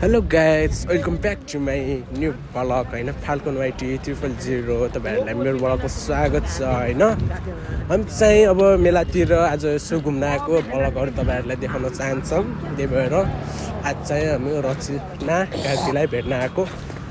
Hello guys, welcome back to my new vlog हैन falcon YT 000 तपाईहरुलाई मेरो vlogमा स्वागत छ हैन हामी चाहिँ अब मेलातिर आज यसो घुम्न आएको भ्लगहरु तपाईहरुलाई देखाउन चाहन्छौं त्यही भएर आज चाहिँ हामी रचिना काकीलाई भेट्न आएको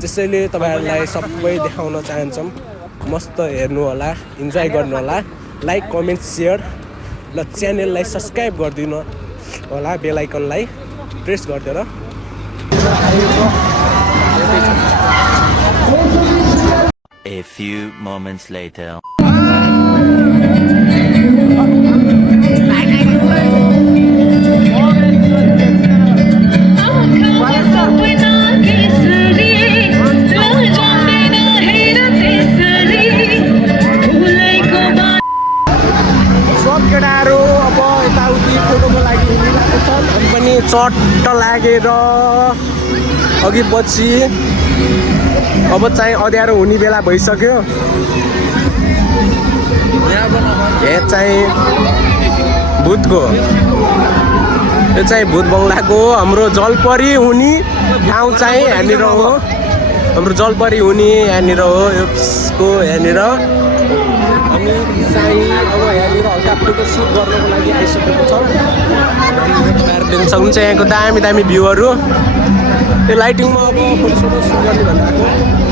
त्यसैले तपाईहरुलाई सबै देखाउन चाहन्छौं मस्त हेर्नु होला इन्जोय गर्नु होला लाइक कमेन्ट शेयर र च्यानललाई सब्स्क्राइब गर्दिनु होला बेल आइकनलाई प्रेस गर्दिनु A few moments later. केटाहरु अब यताउति फोटोको लागि हिँडिरहेको छन् हामी पनि चट्ट लागेर अघि पछि अब चाहिँ अँध्यारो हुने बेला भइसक्यो यहाँ चाहिँ भूतको यो चाहिँ भूत बङ्गलाको हाम्रो जलपरी हुने ठाउँ चाहिँ यहाँनिर हो हाम्रो जलपरी हुने यहाँनिर हो यसको यहाँनिर हामी चाहिँ अब यहाँनिर हल्का फोटो सुट गर्नको लागि आइसकेको छौँ तपाईँहरू देख्न सक्नुहुन्छ यहाँको दामी दामी भ्यूहरू त्यो लाइटिङमा अब फोटो सुट गर्ने भनेर आएको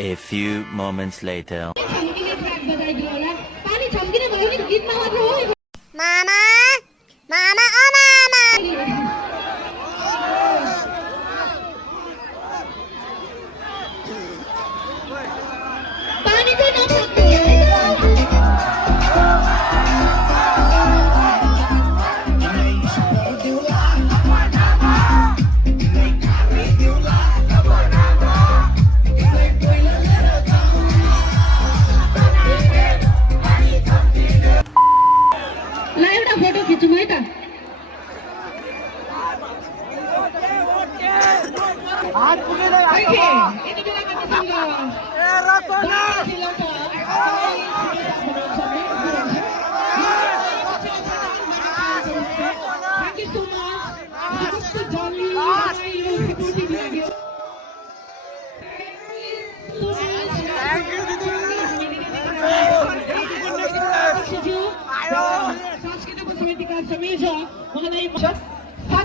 A few moments later. Mama, mama, oh mama. पानी चाहिँ नफाट्नु ल एउटा फोटो खिचौँ है त हात पुगेन यति बेला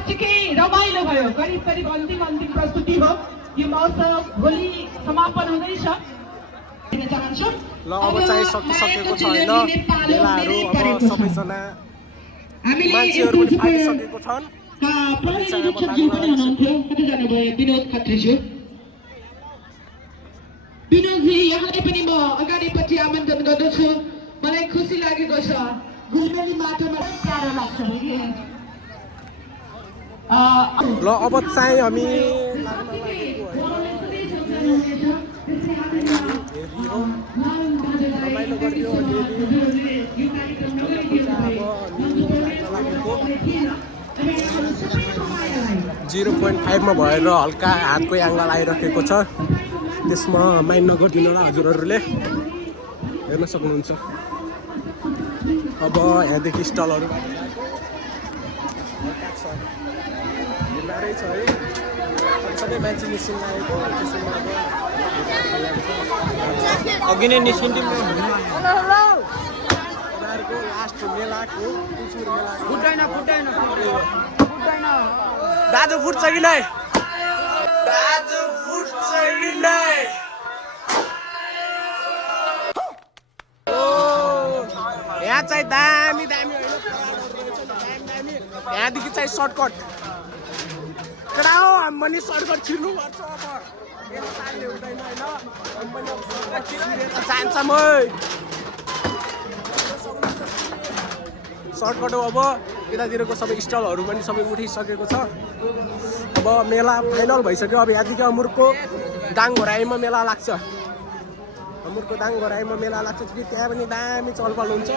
साँच्चीकै रमाइलो भयो करिब करिब अन्तिम प्रस्तुति हो यो महोत्सव भोलि समापन हुँदैछ चाहन्छु ल अब चाहिँ सकिसकेको छ हैन मेलाहरू अब सबैजना मान्छेहरू पनि पाइसकेको छन् विनोद खत्रीज्यू विनोदजी यहाँलाई पनि म अगाडिपट्टि आमन्त्रण गर्दछु मलाई खुसी लागेको छ गुलबेली माटोमा प्यारो लाग्छ ल अब चाहिँ हामी रमाइलो गरियो 0.5 मा भएर हल्का हातको एङ्गल आइरहेको छ त्यसमा माइन्ड नगरिदिनु होला हजुरहरूले हेर्न सक्नुहुन्छ अब यहाँदेखि स्टलहरू छ है सबै मान्छे निस्किन लागेको त्यसमा अघि नै निस्किन्थ्यो उनीहरूको लास्ट मेलाको कुचुर मेलाको फुट्दैन दाजु फुट्छ कि नै दाजु फुट्छ कि नै यहाँ चाहिँ दामी दामी होइन यहाँदेखि चाहिँ सर्टकट पक्राउ हामी पनि सर्कट छिर्नुपर्छ अब मेरो तालले हुँदैन होइन हामी पनि अब सर्कट छिरेर जान्छौँ है सर्टकट हो अब यतातिरको सबै स्टलहरू पनि सबै उठिसकेको छ अब मेला फाइनल भइसक्यो अब यहाँदेखि अमुरको दाङ घोराइमा मेला लाग्छ अमुरको दाङ घोराइमा मेला लाग्छ कि त्यहाँ पनि दामी चलपल हुन्छ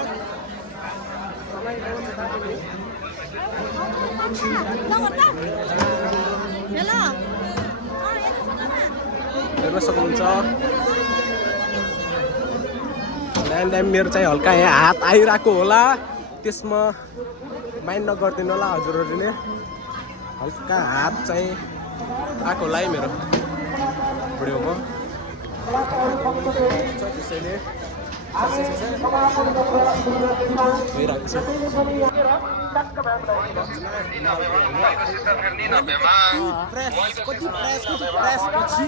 हेर्न सक्नुहुन्छ दामी मेरो चाहिँ हल्का यहाँ हात आइरहेको होला त्यसमा माइन्ड नगरिदिनु होला हजुरहरूले हल्का हात चाहिँ आएको होला है मेरो भिडियोमा त्यसैले भइरहेको छ कति प्रेस पछि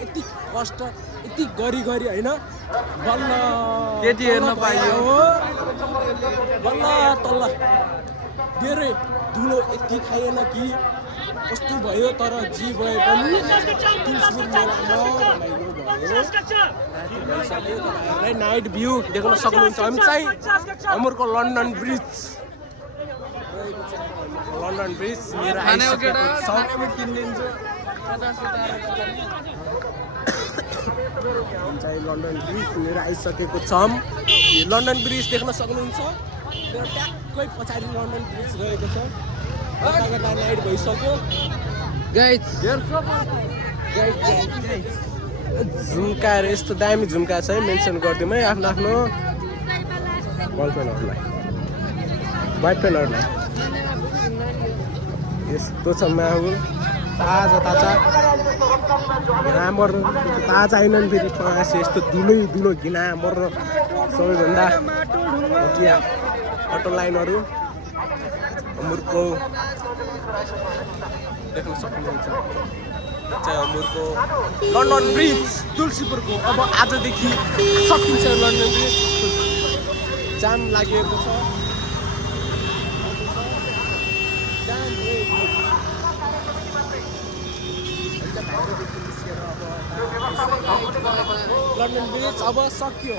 यति कष्ट यति गरी होइन बल्ल केटी हेर्न पाइयो बल्ल तल्ल धेरै धुलो यति खाएन कि कस्तो भयो तर जी भए पनि तुलसीपुर मेलामा रमाइलो भयो नाइट भ्यू देख्न सक्नुहुन्छ हामी चाहिँ अमुरको लन्डन ब्रिज लिएर आइसकेको छ चाहिँ लन्डन ब्रिज लिएर आइसकेको छौँ लन्डन ब्रिज देख्न सक्नुहुन्छ मेरो ट्याक्कै पछाडि लन्डन ब्रिज रहेको छ नाइट भइसक्यो झुम्काएर यस्तो दामी झुम्का छ है मेन्सन गरिदिउँ है आफ्नो आफ्नो गर्लफ्रेन्डहरूलाई बोयफ्रेन्डहरूलाई यस्तो छ माहौल ताजा घिनामर ताजा होइन नि फेरि फँसे यस्तो धुलो घिनामर सबैभन्दा घटिया अटो लाइनहरू अमुरको देख्न सक्नुहुन्छ चाहिँ अमुरको लन्डन ब्रिज तुलसीपुरको अब आजदेखि सकिन्छ लन्डन ब्रिज जाम लागेको छ लन्डन ब्रिज अब सक्यो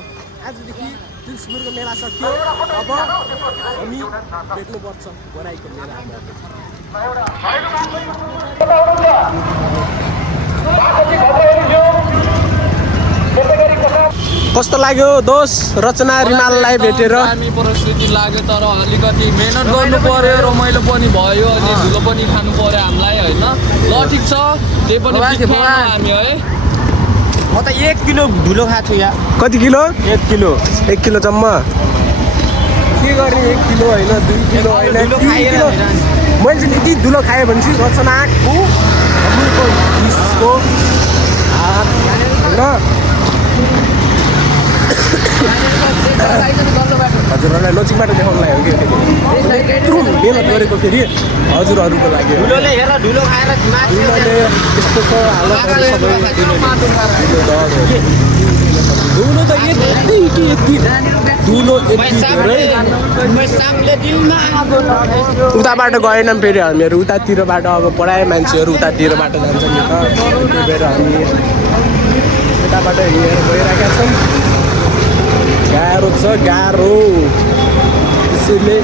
आजदेखि तुलसीपुरको मेला सक्यो अब हामी भेट्नुपर्छ घोराइको मेलामा कस्तो लाग्यो दोष रचना रिमाललाई भेटेर दामी परिस्थिति लाग्यो तर अलिकति मेहनत गर्नु पर्यो रमाइलो पनि भयो अनि धुलो पनि खानु पर्यो हामीलाई होइन ल ठिक छ त्यही पनि हामी है म त 1 किलो धुलो खाएको छु यहाँ कति किलो 1 किलो जम्मा के गर्ने 1 किलो होइन 2 किलो होइन मैले चाहिँ यति धुलो खाएँ भने चाहिँ रचनाको अमुरको डिसको होइन हजुरहरूलाई नजिकबाट देखाउनु लाग्यो कि यत्रो मेहनत गरेको फेरि हजुरहरूको लागि धुलोले खाएर धुलोले यस्तो छ हालत सबै धुलो त यति धुलो यति धेरै उताबाट गएन फेरि हामीहरू उतातिरबाट अब पढाए मान्छेहरू उतातिरबाट जान्छ नि त त्यही भएर हामी यताबाट हिँडेर गइरहेका छौँ गाह्रो छ त्यसैले